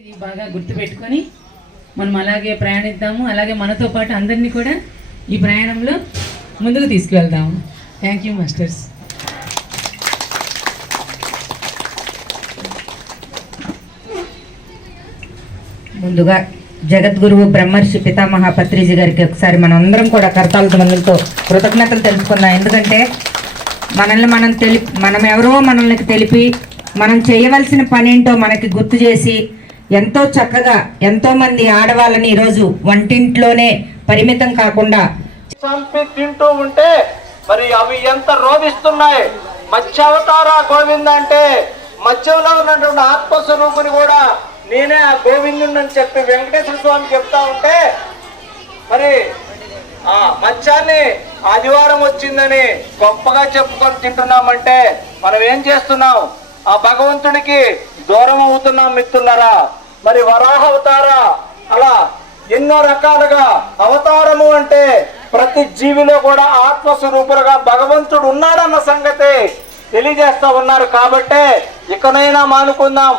ఇది బాగా గుర్తుపెట్టుకొని మనం అలాగే ప్రయాణిద్దాము. అలాగే మనతో పాటు అందరినీ కూడా ఈ ప్రయాణంలో ముందుకు తీసుకువెళ్దాము. థ్యాంక్ యూ మాస్టర్స్ ముందుగా జగద్గురువు బ్రహ్మర్షి పితామహ పత్రిజీ గారికి ఒకసారి మనం అందరం కూడా కర్తాల మందులతో కృతజ్ఞతలు తెలుసుకుందాం. ఎందుకంటే మనల్ని మనం తెలిపి మనం ఎవరో మనల్ని తెలిపి మనం చేయవలసిన పనేంటో మనకి గుర్తు చేసి ఎంతో చక్కగా ఎంతో మంది ఆడవాళ్ళని ఈరోజు వంటింట్లోనే పరిమితం కాకుండా చంపి తింటూ ఉంటే మరి అవి ఎంత రోధిస్తున్నాయి? మత్స్యావతార గోవింద అంటే మత్స్యంలో ఉన్నటువంటి ఆత్మస్వరూపుని కూడా నేనే ఆ గోవిందుని అని చెప్పి వెంకటేశ్వర స్వామి చెప్తా ఉంటే మరి ఆ మత్స్యాన్ని ఆదివారం వచ్చిందని గొప్పగా చెప్పుకొని తింటున్నామంటే మనం ఏం చేస్తున్నాం? ఆ భగవంతుడికి దూరం అవుతున్నాం మిత్రులరా. మరి వరాహ అవతారా అలా ఎన్నో రకాలుగా అవతారము అంటే ప్రతి జీవిలో కూడా ఆత్మస్వరూపులుగా భగవంతుడు ఉన్నాడన్న సంగతి తెలియజేస్తా ఉన్నారు కాబట్టే ఇకనైనా మానుకుందాం.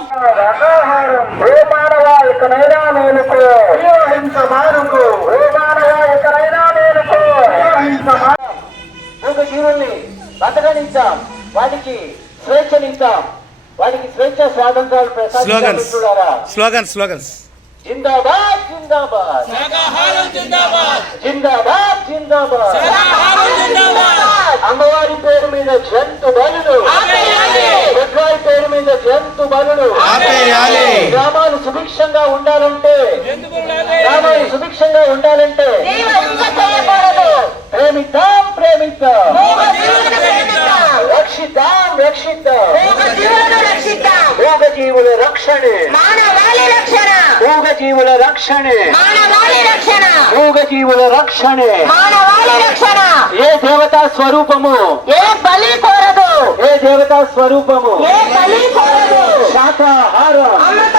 జీవుల్ని బతకనించాం వాటికి స్వేచ్ఛనించాం వాటికి స్వేచ్ఛ స్వాతంత్రాలు ప్రసాదించాం స్లోగన్స్ మిత్రులారా. స్లోగన్స్ స్లోగన్స్ జిందాబాద్ జిందాబాద్. జిందాబాద్. జిందాబాద్ అమ్మవారి పేరు మీద జంతు బలులు. పెట్రోల్ పేరు మీద జంతు బలులు. ఆపేయాలి. గ్రామాలు సుభిక్షంగా ఉండాలంటే గ్రామాలు సుభిక్షంగా ఉండాలంటే ప్రేమిద్దాం ప్రేమిద్దాం. రక్షిద్దాం రక్షిద్దాం. జీవుల రక్షణే మానవాళి రక్షణ మూగ జీవుల రక్షణే మానవాళి రక్షణ మూగ జీవుల రక్షణే మానవాళి రక్షణ ఏ దేవతా స్వరూపము ఏ బలి కోరదు ఏ దేవతా స్వరూపము ఏ బలి కోరదు శాకాహారం అమృత